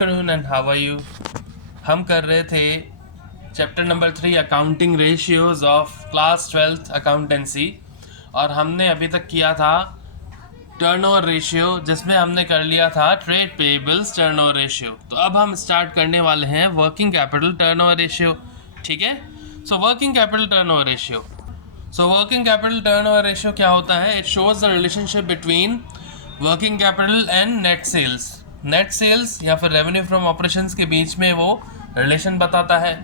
And how are you. हम कर रहे थे chapter number 3 accounting ratios of class 12th accountancy और हमने अभी तक किया था टर्नओवर रेशियो, जिसमें हमने कर लिया था ट्रेड पेएबल्स टर्नओवर रेशियो। तो अब हम स्टार्ट करने वाले हैं वर्किंग कैपिटल टर्नओवर रेशियो। ठीक है, so working capital turnover ratio. So working capital turnover ratio क्या होता है? It shows the relationship between working capital and net sales. Net sales या फिर रेवेन्यू फ्रॉम ऑपरेशंस के बीच में वो रिलेशन बताता है।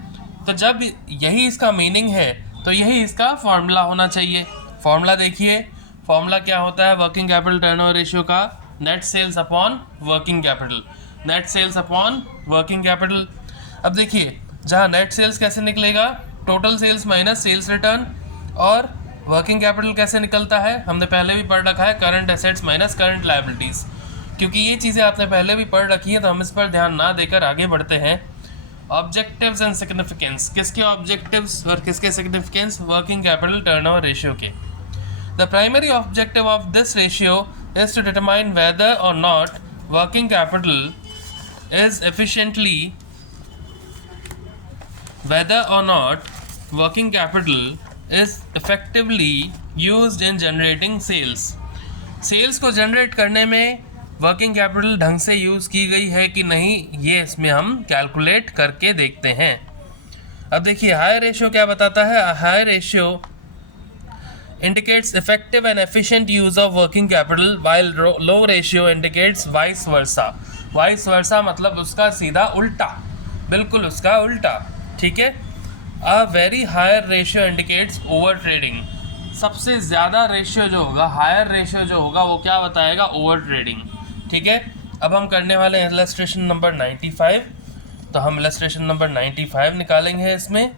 तो जब यही इसका मीनिंग है तो यही इसका फॉर्मूला होना चाहिए। फॉर्मूला देखिए, फॉर्मूला क्या होता है वर्किंग कैपिटल टर्नओवर रेशियो का? Net sales upon working capital, net sales upon working capital. अब देखिए, जहाँ नेट सेल्स कैसे निकलेगा? Total sales minus sales return. और वर्किंग कैपिटल कैसे निकलता है? हमने पहले भी पढ़ रखा है, current assets minus current liabilities. क्योंकि ये चीज़ें आपने पहले भी पढ़ रखी है तो हम इस पर ध्यान ना देकर आगे बढ़ते हैं। ऑब्जेक्टिव्स एंड सिग्निफिकेंस, किसके ऑब्जेक्टिव्स और किसके significance? Working capital turnover ratio के। The primary objective of this ratio is to determine whether or not working capital is efficiently whether or not working capital is effectively used in generating sales। Sales को generate करने में working capital ढंग से use की गई है कि नहीं, ये इसमें हम कैलकुलेट करके देखते हैं। अब देखिए, हाई रेशियो क्या बताता है? High ratio indicates effective and efficient use of working capital while low ratio indicates vice versa. Vice versa मतलब उसका सीधा उल्टा, बिल्कुल उसका उल्टा। ठीक है, a very higher ratio indicates over trading. सबसे ज़्यादा रेशियो जो होगा, हायर रेशियो जो होगा, वो क्या बताएगा? Over trading. ठीक है, अब हम करने वाले हैं इलस्ट्रेशन नंबर 95। तो हम इलस्ट्रेशन नंबर 95 निकालेंगे इसमें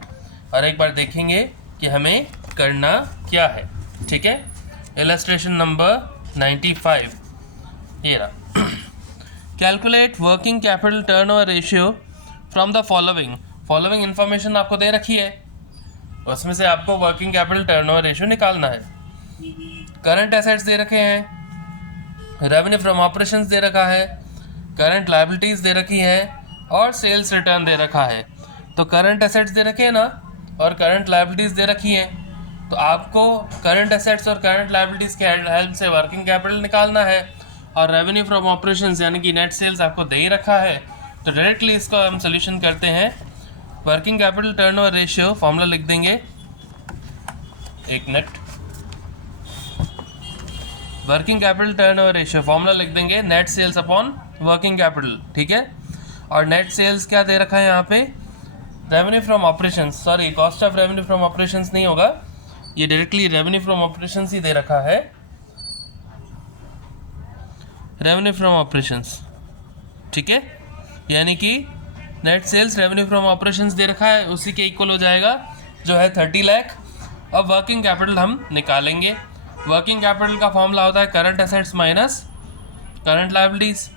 और एक बार देखेंगे कि हमें करना क्या है। ठीक है, इलस्ट्रेशन नंबर 95 ये रहा। Calculate working capital turnover ratio from the following information आपको दे रखी है, उसमें से आपको वर्किंग कैपिटल टर्नओवर रेशियो निकालना है। करंट एसेट्स दे रखे हैं, रेवेन्यू फ्रॉम ऑपरेशंस दे रखा है, करंट लायबिलिटीज़ दे रखी है और सेल्स रिटर्न दे रखा है। तो करंट एसेट्स दे रखे हैं ना, और करंट लायबिलिटीज़ दे रखी है। तो आपको करंट एसेट्स और करंट लायबिलिटीज़ के हेल्प से वर्किंग कैपिटल निकालना है। और रेवेन्यू फ्रॉम ऑपरेशंस यानी कि नेट सेल्स आपको दे ही रखा है। तो डायरेक्टली इसको हम सोल्यूशन करते हैं। Working capital turnover ratio formula लिख देंगे, एक minute. Working capital turnover ratio formula लिख देंगे, net sales upon working capital. ठीक है, और नेट सेल्स क्या दे रखा है यहाँ पे? Revenue from operations, sorry cost of revenue from operations नहीं होगा, ये डायरेक्टली रेवेन्यू फ्रॉम ऑपरेशंस ही दे रखा है। रेवेन्यू फ्रॉम ऑपरेशंस, ठीक है, यानी कि net sales revenue from operations दे रखा है, उसी के इक्वल हो जाएगा जो है 30 लाख। अब वर्किंग कैपिटल हम निकालेंगे। वर्किंग कैपिटल का फॉर्मूला होता है current assets minus current liabilities.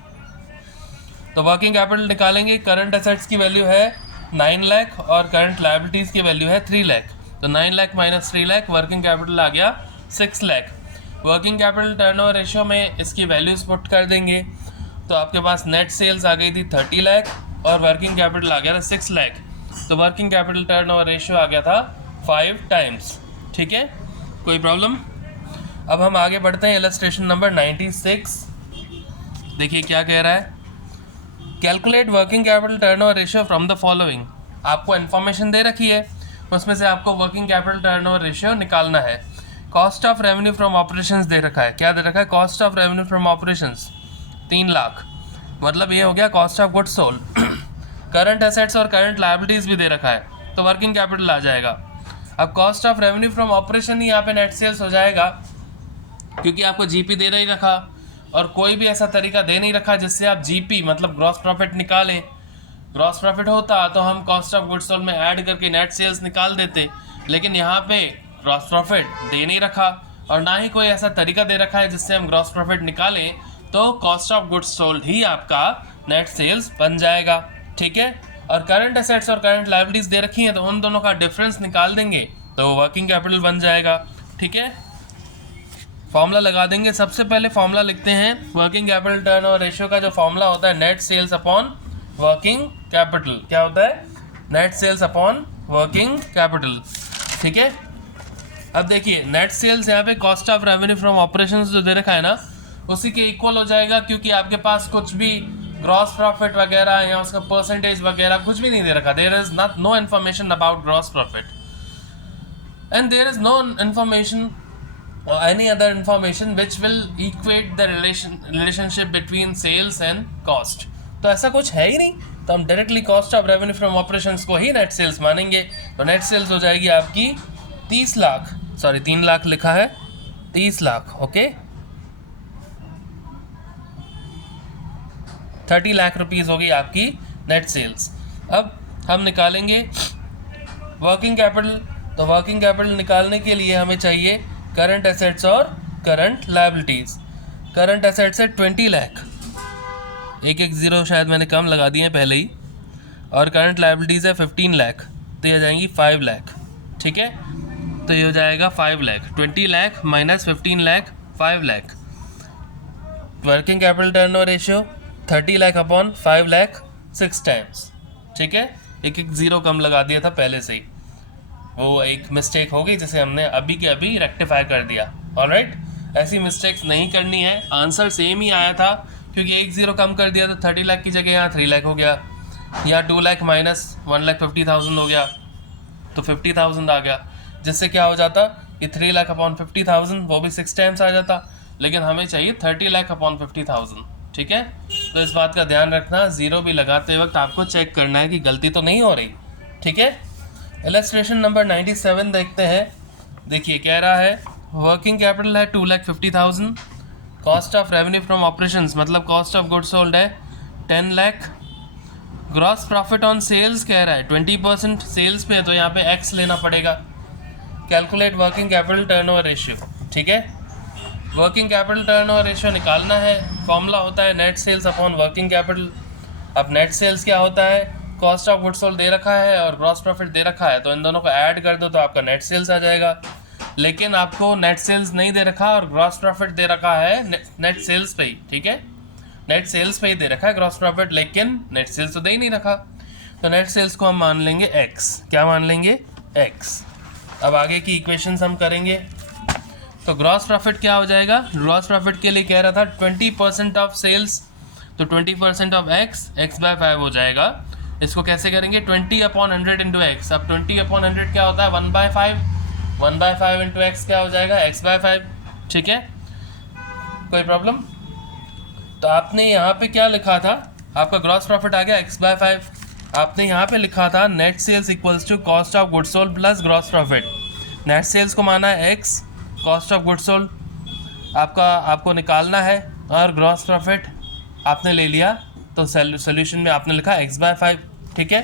तो वर्किंग कैपिटल निकालेंगे, करंट एसेट्स की वैल्यू है 9 लाख और करंट लायबिलिटीज़ की वैल्यू है 3 लाख। तो 9 lakh minus 3 lakh, working capital आ गया 6 lakh. Working capital turnover ratio में इसकी वैल्यूज पुट कर देंगे तो आपके पास नेट सेल्स आ गई थी 30 लाख और वर्किंग कैपिटल आ गया था 6 लाख। तो वर्किंग कैपिटल टर्नओवर रेशियो आ गया था 5 टाइम्स। ठीक है, कोई प्रॉब्लम? अब हम आगे बढ़ते हैं इलस्ट्रेशन नंबर 96। देखिए क्या कह रहा है, calculate working capital turnover ratio from the following. आपको इन्फॉर्मेशन दे रखी है, उसमें से आपको वर्किंग कैपिटल टर्नओवर रेशियो निकालना है। Cost of revenue from operations दे रखा है, क्या दे रखा है? Cost of revenue from operations 3 lakh, मतलब ये हो गया cost of goods sold. Current assets और करंट लायबिलिटीज़ भी दे रखा है, तो वर्किंग कैपिटल आ जाएगा। अब cost of revenue from operation ही यहाँ पे नेट सेल्स हो जाएगा, क्योंकि आपको जीपी दे नहीं रखा और कोई भी ऐसा तरीका दे नहीं रखा जिससे आप जीपी मतलब ग्रॉस प्रॉफिट निकालें। ग्रॉस प्रॉफिट होता तो हम कॉस्ट ऑफ गुड्स सोल्ड में ऐड करके नेट सेल्स निकाल देते, लेकिन यहाँ पे ग्रॉस प्रॉफिट दे नहीं रखा और ना ही कोई ऐसा तरीका दे रखा है जिससे हम ग्रॉस प्रॉफिट निकालें, तो कॉस्ट ऑफ गुड्स सोल्ड ही आपका नेट सेल्स बन जाएगा। ठीक है, और करंट एसेट्स और करंट लायबिलिटीज़ दे रखी हैं तो उन दोनों का डिफरेंस निकाल देंगे तो वर्किंग कैपिटल बन जाएगा। ठीक है, फॉर्मूला लगा देंगे। सबसे पहले फॉर्मूला लिखते हैं वर्किंग कैपिटल टर्नओवर रेशियो का जो फॉर्मूला होता है net sales upon working capital, क्या होता है, net sales upon working capital, ठीक है। अब देखिए नेट सेल्स यहाँ पे cost of revenue from operations जो दे रखा है ना, उसी के इक्वल हो जाएगा, क्योंकि आपके पास कुछ भी ग्रॉस प्रॉफिट वगैरह या उसका परसेंटेज वगैरह कुछ भी नहीं दे रखा। There is not no information about gross profit and there is no information or any other information which will equate the relationship between sales and cost। तो ऐसा कुछ है ही नहीं, तो हम directly cost of revenue from operations को ही net sales मानेंगे। तो नेट सेल्स हो जाएगी आपकी 30 लाख, सॉरी 3 लाख लिखा है, 30 लाख, ओके, 30 लाख रुपीज़ होगी आपकी नेट सेल्स। अब हम निकालेंगे वर्किंग कैपिटल। तो वर्किंग कैपिटल निकालने के लिए हमें चाहिए करंट एसेट्स और करंट लायबिलिटीज़। करंट एसेट्स है 20 लाख, एक ज़ीरो शायद मैंने कम लगा दिए हैं पहले ही, और करंट लायबिलिटीज़ है 15 लाख, तो ये जाएंगी 5 लाख, ठीक है। तो ये हो जाएगा 5 lakh, 20 lakh minus 15 lakh, 5 lakh. Working capital turnover ratio 30 lakh upon 5 lakh, 6 times, ठीक है। एक ज़ीरो कम लगा दिया था पहले से ही, वो एक मिस्टेक हो गई जिसे हमने अभी के अभी रेक्टिफाई कर दिया। ऑलराइट, ऐसी मिस्टेक्स नहीं करनी है। आंसर सेम ही आया था, क्योंकि एक ज़ीरो कम कर दिया तो 30 लाख की जगह यहाँ 3 लाख हो गया, या 2 लाख माइनस 1,50,000 हो गया, तो 50,000 आ गया, जिससे क्या हो जाता कि 3 लाख अपॉन 50,000 वो भी 6 टाइम्स आ जाता, लेकिन हमें चाहिए 30 लाख अपॉन 50,000, ठीक है। तो इस बात का ध्यान रखना, ज़ीरो भी लगाते वक्त आपको चेक करना है कि गलती तो नहीं हो रही, ठीक है। इलस्ट्रेशन नंबर 97 देखते हैं। देखिए कह रहा है वर्किंग कैपिटल है 2,50,000, cost of revenue from operations मतलब कॉस्ट ऑफ गुड्स सोल्ड है 10 lakh, gross profit on sales कह रहा है 20% सेल्स पे, तो यहाँ पे एक्स लेना पड़ेगा। Calculate working capital turnover ratio, ठीक है। वर्किंग कैपिटल टर्नओवर रेशियो निकालना है, फॉर्मूला होता है net sales upon working capital. अब नेट सेल्स क्या होता है, कॉस्ट ऑफ गुड्स सोल्ड दे रखा है और ग्रॉस प्रॉफिट दे रखा है, तो इन दोनों को ऐड कर दो तो आपका नेट सेल्स आ जाएगा। लेकिन आपको नेट सेल्स नहीं दे रखा और ग्रॉस प्रॉफिट दे रखा है नेट सेल्स पे ही, ठीक है, नेट सेल्स पे ही दे रखा है ग्रॉस प्रॉफिट, लेकिन नेट सेल्स तो दे ही नहीं रखा। तो नेट सेल्स को हम मान लेंगे एक्स, क्या मान लेंगे, एक्स। अब आगे की इक्वेशंस हम करेंगे। तो ग्रॉस प्रॉफिट क्या हो जाएगा, ग्रॉस प्रॉफिट के लिए कह रहा था 20% ऑफ सेल्स, तो 20% ऑफ एक्स, एक्स बाय 5 हो जाएगा। इसको कैसे करेंगे, 20/100 इंटू एक्स। अब 20/100 क्या होता है, 1/5, 1/5 इंटू एक्स क्या हो जाएगा, x/5, ठीक है। कोई प्रॉब्लम। तो आपने यहाँ पे क्या लिखा था, आपका ग्रॉस प्रॉफिट आ गया x/5, आपने यहाँ पे लिखा था net sales equals to cost of goods sold plus gross profit. Net sales को माना है x, cost of goods sold आपको निकालना है, और ग्रॉस प्रॉफिट आपने ले लिया, तो सोल्यूशन में आपने लिखा x/5, ठीक है।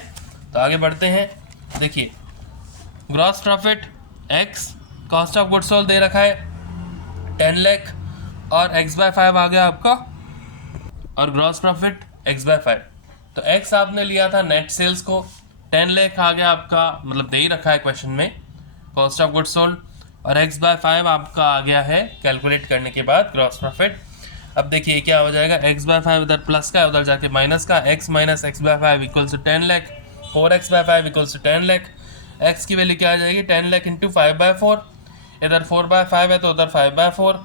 तो आगे बढ़ते हैं। देखिए gross profit x, cost of goods sold दे रखा है 10 लाख, और x/5 आ गया आपका, और ग्रॉस प्रॉफिट x/5। तो x आपने लिया था नेट सेल्स को, 10 लाख आ गया आपका, मतलब दे ही रखा है क्वेश्चन में, कॉस्ट ऑफ गुड्स सोल्ड, और x/5 आपका आ गया है कैलकुलेट करने के बाद ग्रॉस प्रॉफिट। अब देखिए क्या हो जाएगा, x/5 उधर प्लस का है, उधर जाके माइनस का, x minus x/5 equals to 10 lakh, 4x/5 equals to 10 lakh. x की वैल्यू क्या आ जाएगी, 10 लाख इंटू 5/4, इधर 4/5 है तो उधर 5/4,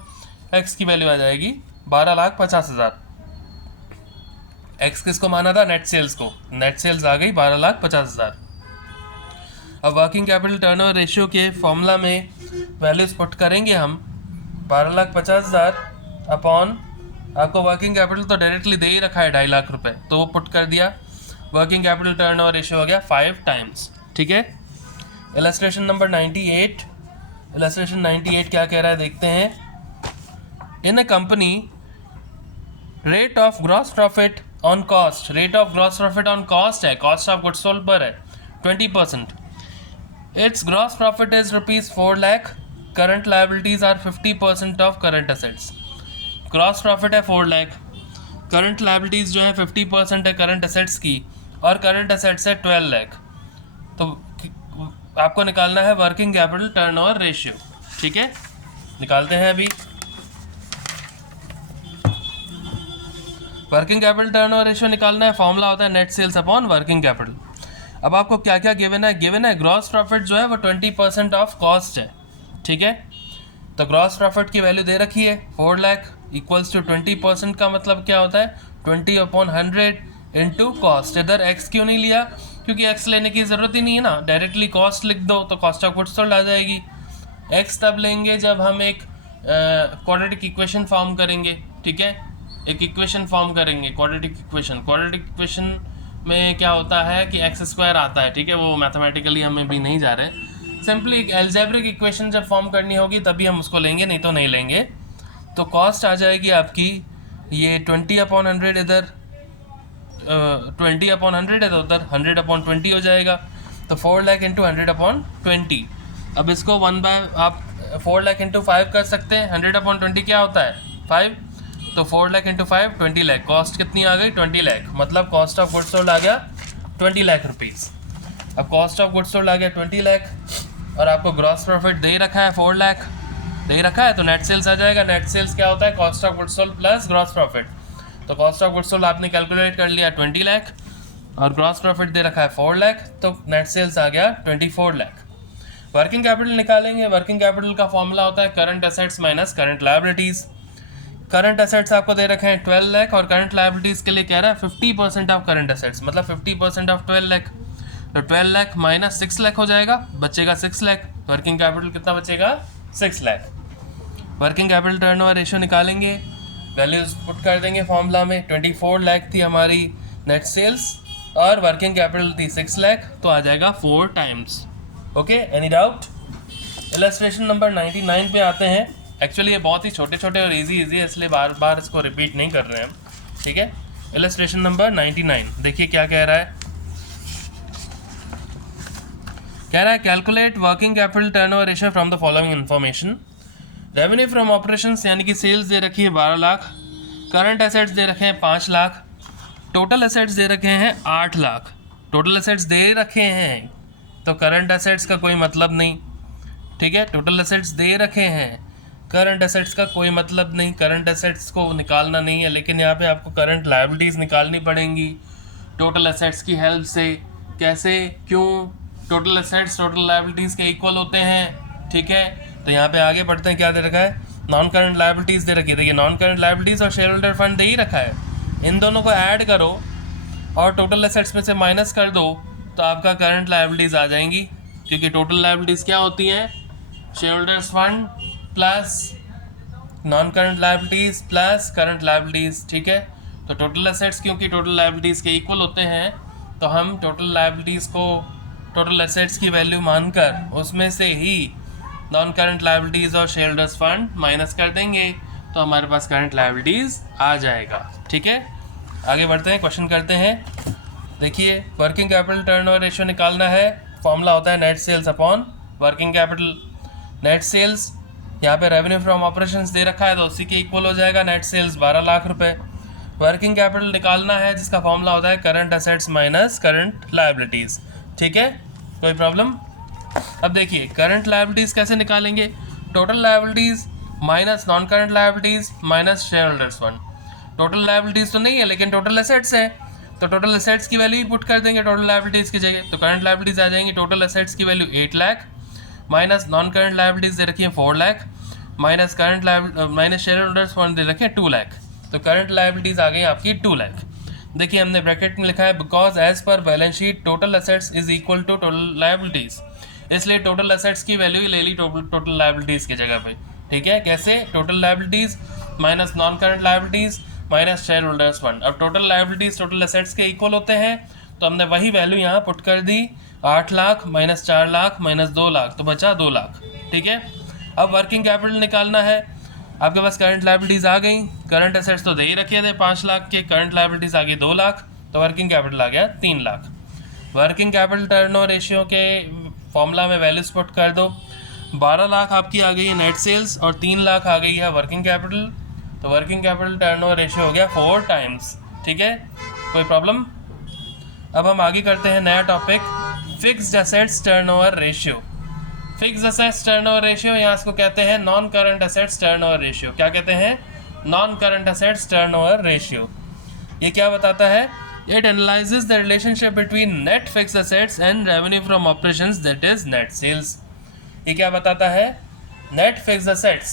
x की वैल्यू आ जाएगी 12,50,000। x किसको माना था, नेट सेल्स को, नेट सेल्स आ गई 12,50,000। अब वर्किंग कैपिटल टर्नओवर रेशियो के फॉर्मूला में वैल्यूज पुट करेंगे हम, 12,50,000 अपॉन, आपको वर्किंग कैपिटल तो डायरेक्टली दे ही रखा है 2.5 लाख रुपए, तो वो पुट कर दिया, वर्किंग कैपिटल टर्नओवर रेशियो हो गया 5 टाइम्स, ठीक है। इलस्ट्रेशन नंबर 98, इलस्ट्रेशन 98 क्या कह रहा है देखते हैं। In a company rate of gross profit on cost, rate of gross profit on cost है, कॉस्ट ऑफ गुड्स सोल्ड पर है 20%, it's gross profit is ₹4 lakh, current liabilities are 50% of current assets. Gross profit है 4 lakh, current liabilities जो है 50% है current assets की, और current assets है 12 लाख। तो आपको निकालना है वर्किंग कैपिटल टर्नओवर रेशियो, ठीक है, निकालते हैं अभी। वर्किंग कैपिटल टर्नओवर रेशियो निकालना है, फॉर्मूला होता है net sales upon working capital. अब आपको क्या क्या गिवन है? गिवन है ग्रॉस प्रॉफिट जो है वो 20% ऑफ कॉस्ट है, ठीक है। तो ग्रॉस प्रॉफिट की वैल्यू दे रखी है 4 लाख इक्वल्स टू 20% का मतलब क्या होता है 20/100 इंटू कॉस्ट। इधर एक्स क्यों नहीं लिया? क्योंकि एक्स लेने की ज़रूरत ही नहीं है ना, डायरेक्टली कॉस्ट लिख दो तो कॉस्ट ऑफ गुड्स सोल्ड आ जाएगी। एक्स तब लेंगे जब हम एक क्वाड्रेटिक इक्वेशन फॉर्म करेंगे, ठीक है, एक इक्वेशन फॉर्म करेंगे क्वाड्रेटिक इक्वेशन में क्या होता है कि एक्स स्क्वायर आता है, ठीक है, वो मैथमेटिकली हमें भी नहीं जा रहे, सिंपली एक एल्जेब्रिक इक्वेशन जब फॉर्म करनी होगी तभी हम उसको लेंगे, नहीं तो नहीं लेंगे। तो कॉस्ट आ जाएगी आपकी ये 20/100, इधर 20/100 है तो उधर 100/20 हो जाएगा। तो 4 लाख इंटू 100/20। अब इसको आप 4 लाख इंटू 5 कर सकते हैं। 100/20 क्या होता है 5, तो 4 लाख इंटू 5 20 लाख। कॉस्ट कितनी आ गई 20 लाख, मतलब कॉस्ट ऑफ गुड्स सोल्ड आ गया 20 लाख रुपीज़। अब कॉस्ट ऑफ गुड्स सोल्ड आ गया 20 लाख और आपको ग्रॉस प्रॉफिट दे रखा है 4 लाख दे रखा है, तो नेट सेल्स आ जाएगा। नेट सेल्स क्या होता है cost of goods sold plus gross profit. तो कॉस्ट ऑफ गुड्स सोल्ड आपने कैलकुलेट कर लिया 20 लाख और ग्रॉस प्रॉफिट दे रखा है 4 लाख, तो नेट सेल्स आ गया 24 लाख। वर्किंग कैपिटल निकालेंगे। वर्किंग कैपिटल का फॉर्मूला होता है current assets minus current liabilities. Current assets आपको दे रखे हैं 12 लाख और करंट लायबिलिटीज़ के लिए कह रहा है 50% ऑफ करंट एसेट्स, मतलब 50% ऑफ 12 लाख। तो 12 लाख माइनस 6 लाख हो जाएगा, बचेगा 6 लाख। वर्किंग कैपिटल कितना बचेगा 6 lakh. Working capital turnover ratio निकालेंगे, वैल्यूज पुट कर देंगे फॉर्मूला में। 24 लाख थी हमारी नेट सेल्स और वर्किंग कैपिटल थी 6 लाख, तो आ जाएगा 4 times. Okay, any doubt? Illustration number 99 पे आते हैं। एक्चुअली ये बहुत ही छोटे छोटे और इजी है, इसलिए बार बार इसको रिपीट नहीं कर रहे हैं हम, ठीक है। इलस्ट्रेशन नंबर 99 देखिए क्या कह रहा है। कह रहा है calculate working capital turnover ratio from the following information. Revenue from operations यानी कि सेल्स दे रखी है 12 लाख, करंट एसेट्स दे रखे हैं 5 लाख, टोटल एसेट्स दे रखे हैं 8 लाख। टोटल एसेट्स दे रखे हैं तो करंट एसेट्स का कोई मतलब नहीं, ठीक है। टोटल एसेट्स दे रखे हैं, करंट एसेट्स का कोई मतलब नहीं, करंट एसेट्स को निकालना नहीं है। लेकिन यहाँ पे आपको करंट लायबिलिटीज़ निकालनी पड़ेंगी टोटल एसेट्स की हेल्प से। कैसे, क्यों? टोटल एसेट्स टोटल लायबिलिटीज़ के इक्वल होते हैं, ठीक है। तो यहाँ पे आगे बढ़ते हैं, क्या दे रखा है नॉन करंट लायबिलिटीज़ दे रखी है। देखिए नॉन करंट लायबिलिटीज़ और शेयर होल्डर फंड दे ही रखा है, इन दोनों को ऐड करो और टोटल एसेट्स में से माइनस कर दो तो आपका करंट लायबिलिटीज़ आ जाएंगी। क्योंकि टोटल लायबिलिटीज़ क्या होती हैं share holders fund plus non current liabilities plus current liabilities, ठीक है। तो टोटल एसेट्स क्योंकि टोटल लायबिलिटीज़ के इक्वल होते हैं तो हम टोटल लायबिलिटीज़ को टोटल एसेट्स की वैल्यू मानकर उसमें से ही नॉन करंट लायबिलिटीज़ और शेयर होल्डर्स फंड माइनस कर देंगे तो हमारे पास करंट लायबिलिटीज़ आ जाएगा, ठीक है। आगे बढ़ते हैं, क्वेश्चन करते हैं। देखिए वर्किंग कैपिटल टर्नओवर रेशियो निकालना है, फॉर्मूला होता है net sales upon working capital. Net sales यहाँ पे रेवेन्यू फ्रॉम ऑपरेशंस दे रखा है तो उसी के इक्वल हो जाएगा नेट सेल्स 12 लाख रुपए। वर्किंग कैपिटल निकालना है जिसका फॉर्मूला होता है current assets minus current liabilities, ठीक है। कोई प्रॉब्लम? अब देखिए करंट लायबिलिटीज़ कैसे निकालेंगे, total liabilities minus non current liabilities minus share holders fund. Total liabilities तो नहीं है लेकिन टोटल एसेट्स है, तो टोटल एसेट्स की वैल्यू ही पुट कर देंगे टोटल लायबिलिटीज़ की जगह। तो करंट लायबिलिटीज़ आ जाएंगी, टोटल एसेट्स की value 8 lakh minus non current liabilities दे रखी है 4 lakh minus minus share holders fund दे रखे हैं 2 लाख। तो करंट लायबिलिटीज़ आ गई आपकी 2 लाख। देखिए हमने ब्रैकेट में लिखा है because as per balance sheet total assets is equal to total liabilities, इसलिए टोटल एसेट्स की वैल्यू ही ले ली टोटल लायबिलिटीज़ की जगह पे, ठीक है। कैसे, total liabilities minus non current liabilities minus share holders fund. अब टोटल लायबिलिटीज़ टोटल एसेट्स के इक्वल होते हैं तो हमने वही वैल्यू यहाँ पुट कर दी, 8 लाख माइनस 4 लाख माइनस 2 लाख तो बचा 2 लाख, ठीक है। अब वर्किंग कैपिटल निकालना है, आपके पास करंट लायबिलिटीज़ आ गई, करंट एसेट्स तो दे ही रखे थे 5 लाख के, करंट लायबिलिटीज़ आ गई 2 लाख, तो वर्किंग कैपिटल आ गया 3 lakh. Working capital turnover ratio के फॉर्मूला में वैल्यूज पुट कर दो, 12 लाख आपकी आ गई है नेट सेल्स और 3 लाख आ गई है वर्किंग कैपिटल, तो वर्किंग कैपिटल टर्नओवर रेशियो हो गया 4 टाइम्स, ठीक है। कोई प्रॉब्लम? अब हम आगे करते हैं नया topic, fixed assets turnover ratio. Fixed assets turnover ratio यहाँ इसको कहते हैं non current assets turnover ratio. क्या कहते हैं? Non current assets turnover ratio. ये क्या बताता है? It analyses the relationship between net fixed assets and revenue from operations that is net sales. ये क्या बताता है? नेट फिक्स्ड एसेट्स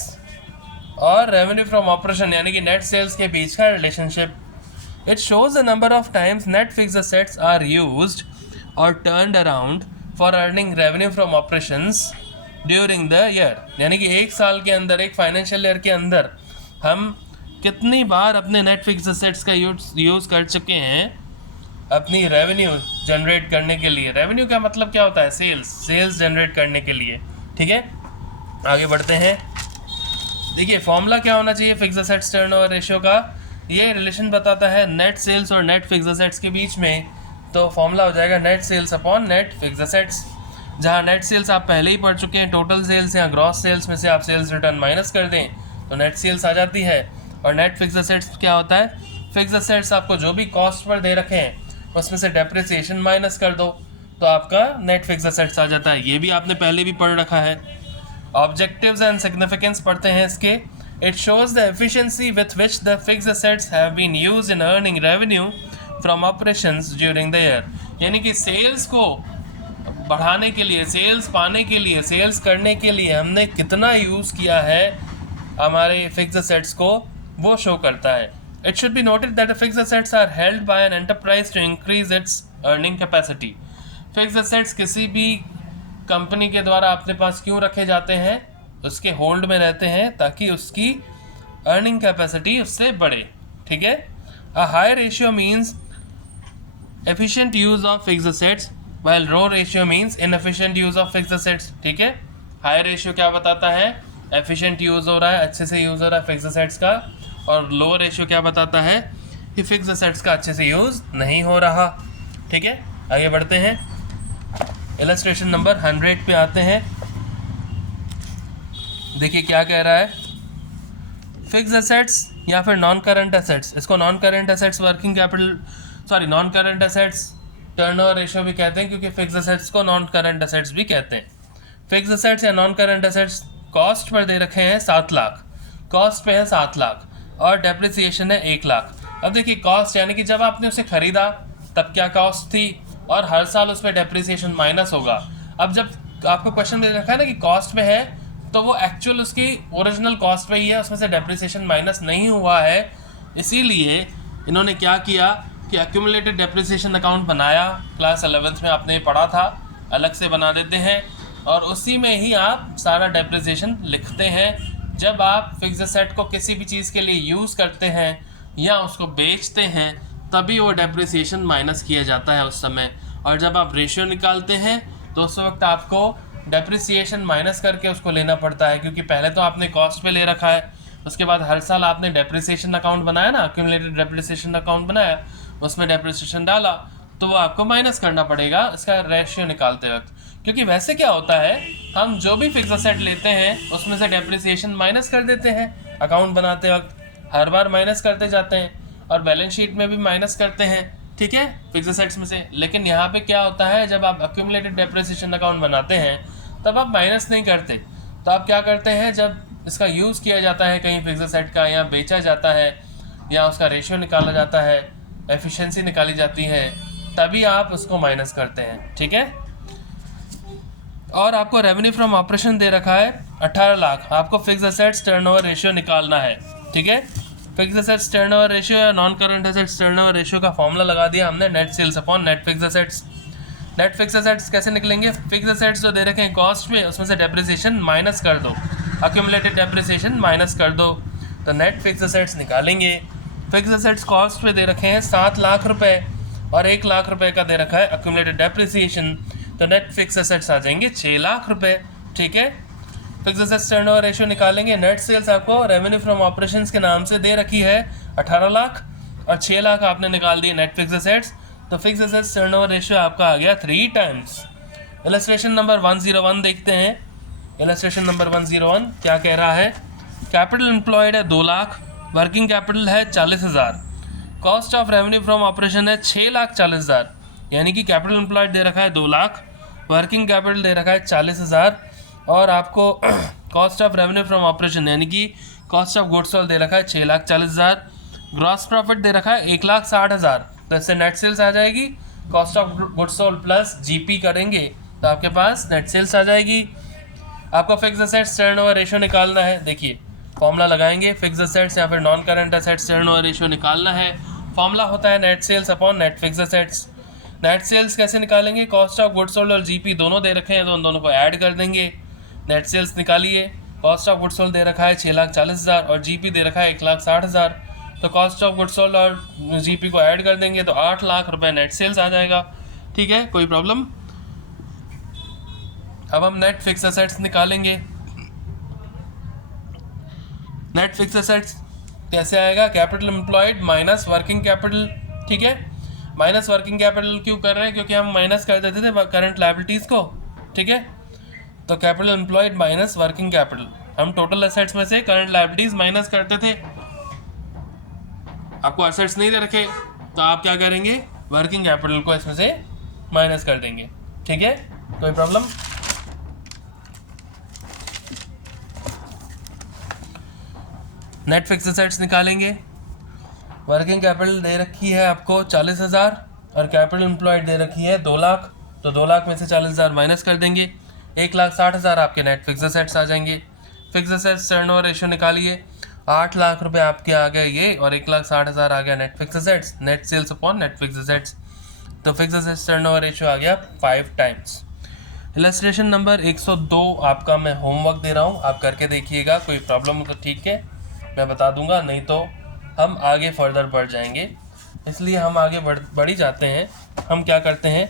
और रेवेन्यू फ्रॉम ऑपरेशन यानी कि नेट सेल्स के बीच का relationship. It shows the number of times net fixed assets are used or turned around for earning revenue from operations during the year, यानी कि एक साल के अंदर, एक फाइनेंशियल ईयर के अंदर हम कितनी बार अपने नेट फिक्स्ड एसेट्स का यूज़ कर चुके हैं अपनी रेवेन्यू जनरेट करने के लिए। रेवेन्यू का मतलब क्या होता है? सेल्स जनरेट करने के लिए। ठीक है, आगे बढ़ते हैं। देखिए फॉर्मूला क्या होना चाहिए फिक्स्ड एसेट्स टर्नओवर रेशियो का? ये रिलेशन बताता है नेट सेल्स और नेट फिक्स्ड एसेट्स के बीच में। तो फॉर्मूला हो जाएगा net sales upon net fixed assets, जहाँ नेट सेल्स आप पहले ही पढ़ चुके हैं, टोटल सेल्स या ग्रॉस सेल्स में से आप सेल्स रिटर्न माइनस कर दें तो नेट सेल्स आ जाती है। और नेट फिक्स्ड एसेट्स क्या होता है? फिक्स्ड एसेट्स आपको जो भी कॉस्ट पर दे रखे हैं उसमें से डेप्रिसिएशन माइनस कर दो तो आपका नेट फिक्स्ड एसेट्स आ जाता है। ये भी आपने पहले भी पढ़ रखा है। ऑब्जेक्टिव्स एंड सिग्निफिकेंस पढ़ते हैं इसके। It shows the efficiency with which the fixed assets have been used in earning revenue from operations during the year, यानी कि सेल्स को बढ़ाने के लिए, सेल्स पाने के लिए, सेल्स करने के लिए हमने कितना यूज़ किया है हमारे फिक्स्ड एसेट्स को, वो शो करता है। It should be noted that the fixed assets are held by an enterprise to increase its earning capacity. Fixed assets किसी भी कंपनी के द्वारा अपने पास क्यों रखे जाते हैं? उसके होल्ड में रहते हैं ताकि उसकी अर्निंग कैपेसिटी उससे बढ़े। ठीक है, a high ratio means efficient use of fixed assets while low ratio means inefficient use of fixed assets. ठीक है, हाई रेशियो क्या बताता है? एफिशिएंट यूज हो रहा है, अच्छे से यूज हो रहा है फिक्स्ड एसेट्स का। और लो रेशियो क्या बताता है? कि फिक्स्ड एसेट्स का अच्छे से यूज नहीं हो रहा। ठीक है, आगे बढ़ते हैं। इलस्ट्रेशन नंबर 100 पे आते हैं। देखिए क्या कह रहा है? फिक्स्ड एसेट्स या फिर नॉन करंट एसेट्स, इसको non current assets working capital, non current assets turnover ratio भी कहते हैं, क्योंकि फिक्स्ड एसेट्स को नॉन करंट एसेट्स भी कहते हैं। फिक्स्ड एसेट्स या नॉन करंट एसेट्स कॉस्ट पर दे रखे हैं 7 लाख, कॉस्ट पे है 7 लाख और डेप्रिसिएशन है 1 लाख। अब देखिए कॉस्ट यानी कि जब आपने उसे खरीदा तब क्या कॉस्ट थी और हर साल उस पर डेप्रिसिएशन माइनस होगा। अब जब आपको क्वेश्चन दे रखा है ना कि कॉस्ट में है, तो वो एक्चुअल उसकी ओरिजिनल कॉस्ट पे ही है, उसमें से डेप्रिसिएशन माइनस नहीं हुआ है। इसीलिए इन्होंने क्या किया कि एक्यूमुलेटेड डेप्रिसिएशन अकाउंट बनाया। क्लास 11th में आपने पढ़ा था, अलग से बना देते हैं और उसी में ही आप सारा डेप्रिसिएशन लिखते हैं। जब आप फिक्स्ड एसेट को किसी भी चीज़ के लिए यूज़ करते हैं या उसको बेचते हैं तभी वो डेप्रिसिएशन माइनस किया जाता है उस समय। और जब आप रेशियो निकालते हैं तो उस वक्त आपको डेप्रिसिएशन माइनस करके उसको लेना पड़ता है, क्योंकि पहले तो आपने कॉस्ट पे ले रखा है, उसके बाद हर साल आपने डेप्रिसिएशन अकाउंट बनाया ना, एक्यूमुलेटेड डेप्रिसिएशन अकाउंट बनाया, उसमें डेप्रिसिएशन डाला तो वो आपको माइनस करना पड़ेगा इसका रेशियो निकालते वक्त। क्योंकि वैसे क्या होता है, हम जो भी फिक्स्ड एसेट लेते हैं उसमें से डेप्रिसिएशन माइनस कर देते हैं अकाउंट बनाते वक्त, हर बार माइनस करते जाते हैं और बैलेंस शीट में भी माइनस करते हैं। ठीक है, फिक्स्ड एसेट्स में से। लेकिन यहाँ पे क्या होता है, जब आप एक्यूमुलेटेड डेप्रिसिएशन अकाउंट बनाते हैं तब आप माइनस नहीं करते, तो आप क्या करते हैं, जब इसका यूज़ किया जाता है कहीं फिक्स्ड एसेट का, या बेचा जाता है या उसका रेशियो निकाला जाता है, एफिशिएंसी निकाली जाती है, तभी आप उसको माइनस करते हैं। ठीक है, और आपको रेवेन्यू फ्रॉम ऑपरेशन दे रखा है 18 लाख, आपको फिक्स्ड एसेट्स टर्नओवर रेशियो निकालना है। ठीक है, फिक्स्ड एसेट्स टर्नओवर रेशियो या non current assets turnover ratio का फॉर्मूला लगा दिया हमने, net sales upon net fixed assets. Net fixed assets कैसे निकलेंगे? फिक्स्ड एसेट्स जो दे रखे हैं कॉस्ट में, उसमें से डेप्रिसिएशन माइनस कर दो, एक्यूमुलेटेड डेप्रिसिएशन माइनस कर दो, तो नेट फिक्स्ड एसेट्स निकालेंगे। फिक्स्ड एसेट्स कॉस्ट पे दे रखे हैं 7 लाख रुपए और 1 लाख रुपए का दे रखा है एक्यूमुलेटेड डेप्रिसिएशन, तो नेट फिक्स्ड एसेट्स आ जाएंगे 6 लाख रुपए। ठीक है, फिक्स्ड एसेट्स टर्नओवर रेशियो निकालेंगे। नेट सेल्स आपको रेवेन्यू फ्रॉम ऑपरेशंस के नाम से दे रखी है 18 लाख और 6 लाख आपने निकाल दिए नेट फिक्स्ड एसेट्स, तो फिक्स्ड एसेट्स टर्नओवर रेशियो आपका आ गया 3 टाइम्स। इलस्ट्रेशन नंबर 101 देखते हैं। इलस्ट्रेशन नंबर 101 क्या कह रहा है? कैपिटल एम्प्लॉयड है 2 लाख, वर्किंग कैपिटल है 40,000, cost of revenue from operation है 6,40,000, यानी कि कैपिटल एम्प्लॉयड दे रखा है 2 लाख, वर्किंग कैपिटल दे रखा है 40,000 और आपको cost of revenue from operation यानी कि कॉस्ट ऑफ गुड्स सोल्ड दे रखा है 6,40,000। ग्रॉस प्रॉफिट दे रखा है 1,60,000, तो इससे नेट सेल्स आ जाएगी, cost of goods sold plus GP करेंगे तो आपके पास नेट सेल्स आ जाएगी। आपको फिक्स असेट्स टर्नओवर रेशियो निकालना है। देखिए फॉर्मूला लगाएंगे, फिक्स असेट्स या फिर non current assets turnover ratio निकालना है। फॉर्मूला होता है net sales upon net fixed assets. Net sales कैसे निकालेंगे, कॉस्ट ऑफ गुड्स सोल्ड और जीपी दोनों दे रखे हैं तो उन दोनों को ऐड कर देंगे। नेट सेल्स निकालिए, कॉस्ट ऑफ गुड्स सोल्ड दे रखा है 6,40,000 और जीपी दे रखा है 1,60,000, तो कॉस्ट ऑफ गुड्स सोल्ड और जीपी को ऐड कर देंगे तो 8 लाख रुपए नेट सेल्स आ जाएगा। ठीक है, कोई प्रॉब्लम। अब हम नेट फिक्स असेट्स निकालेंगे। नेट फिक्स असेट्स कैसे आएगा, capital employed minus working capital. ठीक है, माइनस वर्किंग कैपिटल क्यों कर रहे हैं, क्योंकि हम माइनस कर देते थे करंट लायबिलिटीज़ को। ठीक है, तो capital employed minus working capital, हम टोटल असेट्स में से करंट लायबिलिटीज़ माइनस करते थे। आपको असेट्स नहीं दे रखे तो आप क्या करेंगे, वर्किंग कैपिटल को इसमें से माइनस कर देंगे। ठीक है, कोई प्रॉब्लम। नेट फिक्स असेट्स निकालेंगे। वर्किंग कैपिटल दे रखी है आपको 40,000 और कैपिटल एम्प्लॉयड दे रखी है 2 लाख, तो 2 लाख में से 40,000 माइनस कर देंगे, 1,60,000 आपके नेट फिक्स असेट्स आ जाएंगे। फिक्स असेट्स टर्नओवर रेशियो निकालिए, 8 लाख रुपए आपके आ गए ये और 1,60,000 आ गया net fixed assets. Net sales upon net fixed assets, तो फिक्स असेट्स टर्नओवर रेशियो आ गया 5 टाइम्स। इलस्ट्रेशन नंबर 102 आपका मैं होमवर्क दे रहा हूँ, आप करके देखिएगा, कोई प्रॉब्लम हो तो ठीक है मैं बता दूंगा, नहीं तो हम आगे फर्दर बढ़ जाएंगे, इसलिए हम आगे बढ़ ही जाते हैं। हम क्या करते हैं,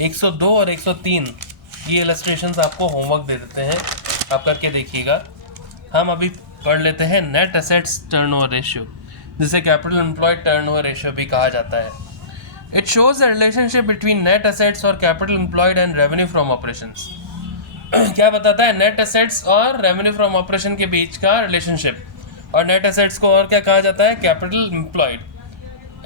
102 और 103 ये इलस्ट्रेशंस आपको होमवर्क दे देते हैं, आप करके देखिएगा। हम अभी पढ़ लेते हैं नेट एसेट्स टर्नओवर रेशियो, जिसे कैपिटल एम्प्लॉयड टर्नओवर रेशियो भी कहा जाता है। It shows the relationship between net assets और capital employed and revenue from operations. क्या बताता है, नेट एसेट्स और रेवेन्यू फ्रॉम ऑपरेशन के बीच का रिलेशनशिप। और नेट एसेट्स को और क्या कहा जाता है, capital employed.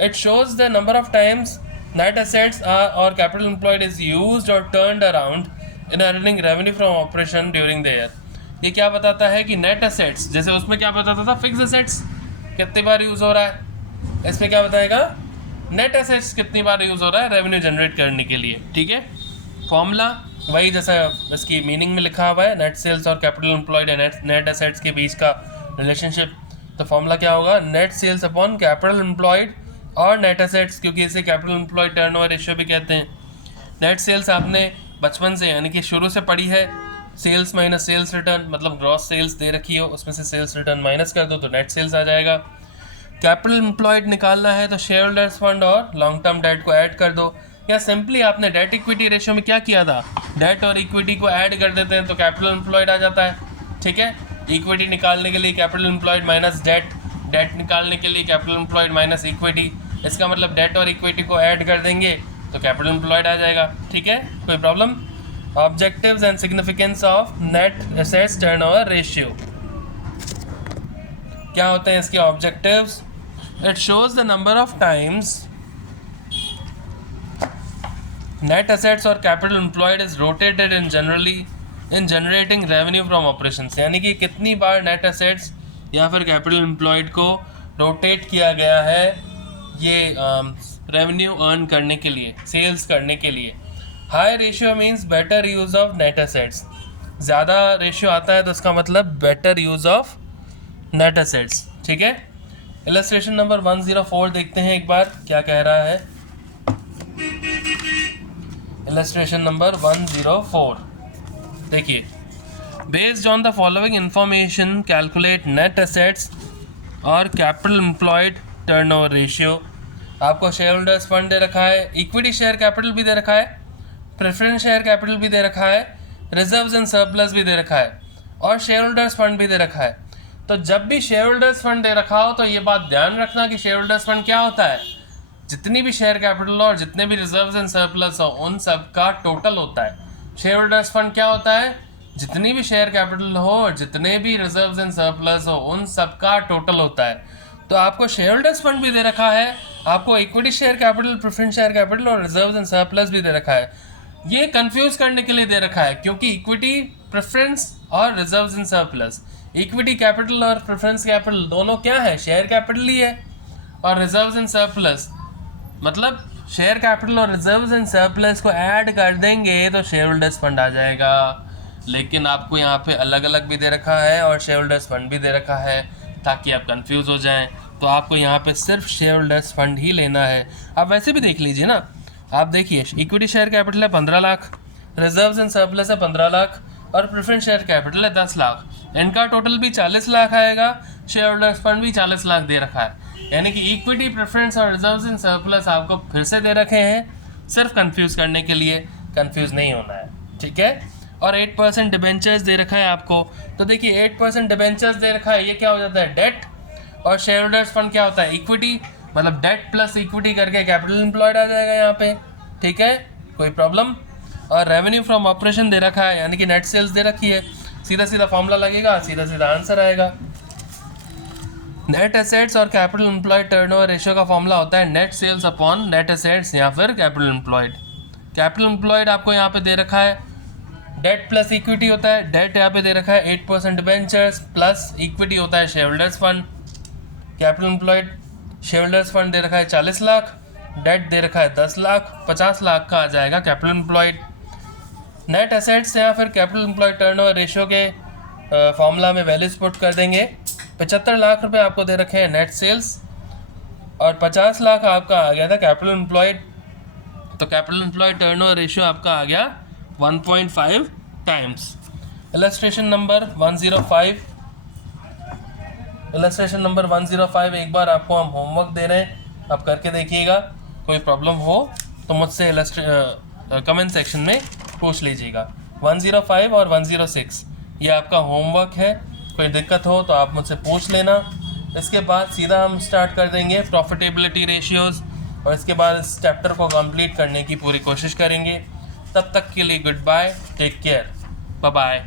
It shows the number of times net assets और capital employed is used or turned around in earning revenue from operation during the year. ये क्या बताता है कि नेट एसेट्स, जैसे उसमें क्या बताता था फिक्स एसेट्स कितनी बार यूज़ हो रहा है, इसमें क्या बताएगा नेट एसेट्स कितनी बार यूज़ हो रहा है रेवेन्यू जनरेट करने के लिए। ठीक है, फॉर्मूला वही जैसा इसकी मीनिंग में लिखा हुआ है, नेट सेल्स और capital employed and net assets के बीच का रिलेशनशिप। तो फॉर्मूला क्या होगा, net sales upon capital employed और नेट एसेट्स, क्योंकि इसे कैपिटल एम्प्लॉयड टर्नओवर रेशियो भी कहते हैं। नेट सेल्स आपने बचपन से यानी कि शुरू से पढ़ी है, सेल्स माइनस सेल्स रिटर्न, मतलब ग्रॉस सेल्स दे रखी हो उसमें से सेल्स रिटर्न माइनस कर दो तो नेट सेल्स आ जाएगा। कैपिटल एम्प्लॉयड निकालना है तो शेयर होल्डर्स फंड और लॉन्ग टर्म डेट को ऐड कर दो, या सिंपली आपने डेट इक्विटी रेशियो में क्या किया था, डेट और इक्विटी को ऐड कर देते हैं तो कैपिटल एम्प्लॉयड आ जाता है। ठीक है, इक्विटी निकालने के लिए capital employed minus debt, debt निकालने के लिए कैपिटल एम्प्लॉयड माइनस इक्विटी, इसका मतलब डेट और इक्विटी को ऐड कर देंगे तो कैपिटल एम्प्लॉयड आ जाएगा। ठीक है, कोई problem. Objectives and significance of net assets turnover ratio, क्या होते हैं इसके objectives. It shows the number of times net assets और capital employed is rotated in generating revenue from operations, यानी कि कितनी बार नेट एसेट्स या फिर कैपिटल एम्प्लॉयड को रोटेट किया गया है ये रेवेन्यू अर्न करने के लिए, सेल्स करने के लिए। High ratio means better use of net assets, ज़्यादा रेशियो आता है तो इसका मतलब better use of net assets. ठीक है, इलस्ट्रेशन नंबर 104 देखते हैं एक बार क्या कह रहा है। इलस्ट्रेशन नंबर 104 देखिए, based on the following information calculate net assets और कैपिटल एम्प्लॉयड टर्नओवर रेशियो। आपको शेयर होल्डर्स फंड दे रखा है, इक्विटी शेयर कैपिटल भी दे रखा है, प्रेफरेंस शेयर कैपिटल भी दे रखा है, रिजर्व्स एंड सरप्लस भी दे रखा है और शेयर होल्डर्स फंड भी दे रखा है। तो जब भी शेयर होल्डर्स फंड दे रखा हो तो ये बात ध्यान रखना कि शेयर होल्डर्स फंड क्या होता है, जितनी भी शेयर कैपिटल और जितने भी रिजर्व्स एंड सरप्लस हो उन सब का टोटल होता है। शेयर होल्डर्स फंड क्या होता है, जितनी भी शेयर कैपिटल हो और जितने भी रिजर्व्स एंड सरप्लस हो उन सब का टोटल होता है। तो आपको शेयर होल्डर्स फंड भी दे रखा है, आपको equity share capital, preference share capital और रिजर्व्स एंड सरप्लस भी दे रखा है। ये कंफ्यूज करने के लिए दे रखा है क्योंकि इक्विटी, प्रेफरेंस और reserves and surplus, equity capital और प्रेफरेंस कैपिटल दोनों क्या है, शेयर कैपिटल ही है। और रिजर्व्स एंड सरप्लस, मतलब शेयर कैपिटल और रिजर्व्स एंड सरप्लस को ऐड कर देंगे तो शेयर होल्डर्स फंड आ जाएगा। लेकिन आपको यहाँ पे अलग अलग भी दे रखा है और शेयर होल्डर्स फंड भी दे रखा है, ताकि आप कंफ्यूज हो जाएं। तो आपको यहाँ पे सिर्फ शेयर होल्डर्स फंड ही लेना है। आप वैसे भी देख लीजिए ना, आप देखिए इक्विटी शेयर कैपिटल है 15 लाख, रिजर्व्स एंड सरप्लस है 15 लाख और प्रेफरेंस शेयर कैपिटल है 10 लाख। इनका टोटल भी 40 लाख आएगा, शेयर होल्डर्स फंड भी 40 लाख दे रखा है। यानी कि इक्विटी, प्रेफरेंस और रिजर्व्स एंड सरप्लस आपको फिर से दे रखे हैं सिर्फ कंफ्यूज करने के लिए, कंफ्यूज नहीं होना है, ठीक है। और 8% डिबेंचर्स दे रखा है आपको। तो देखिए 8% डिबेंचर्स दे रखा है, ये क्या हो जाता है डेट, और शेयर होल्डर्स फंड क्या होता है इक्विटी, मतलब डेट प्लस इक्विटी करके कैपिटल एम्प्लॉयड आ जाएगा यहाँ पे, ठीक है, कोई प्रॉब्लम। और रेवेन्यू फ्रॉम ऑपरेशन दे रखा है, यानी कि नेट सेल्स दे रखी है, सीधा सीधा फॉर्मूला लगेगा, सीधा सीधा आंसर आएगा। नेट एसेट्स और कैपिटल एम्प्लॉयड टर्नओवर रेशियो का फॉर्मूला होता है net sales upon net assets या फिर कैपिटल एम्प्लॉयड। कैपिटल एम्प्लॉयड आपको यहाँ पे दे रखा है डेट प्लस इक्विटी होता है, डेट यहाँ पे दे रखा है 8% डिबेंचर्स प्लस इक्विटी होता है share holders fund. Capital employed share holders fund दे रखा है 40 लाख, डेट दे रखा है 10 लाख, 50 लाख का आ जाएगा कैपिटल एम्प्लॉयड। नेट एसेट्स या फिर कैपिटल एम्प्लॉयड टर्नओवर रेशियो के फॉर्मूला में वैल्यूज पुट कर देंगे। 75 लाख रुपए आपको दे रखे हैं नेट सेल्स और 50 लाख आपका आ गया था कैपिटल एम्प्लॉयड। तो कैपिटल एम्प्लॉयड टर्नओवर रेशियो आपका आ गया 1.5 times. Illustration number 105, illustration number 105 एक बार आपको हम होमवर्क दे रहे हैं, आप करके देखिएगा। कोई प्रॉब्लम हो तो मुझसे कमेंट सेक्शन में पूछ लीजिएगा। 105 और 106 ये आपका होमवर्क है, कोई दिक्कत हो तो आप मुझसे पूछ लेना। इसके बाद सीधा हम स्टार्ट कर देंगे प्रॉफिटेबिलिटी रेशियोज़, और इसके बाद इस चैप्टर को कंप्लीट करने की पूरी कोशिश करेंगे। तब तक के लिए goodbye, take care, bye bye.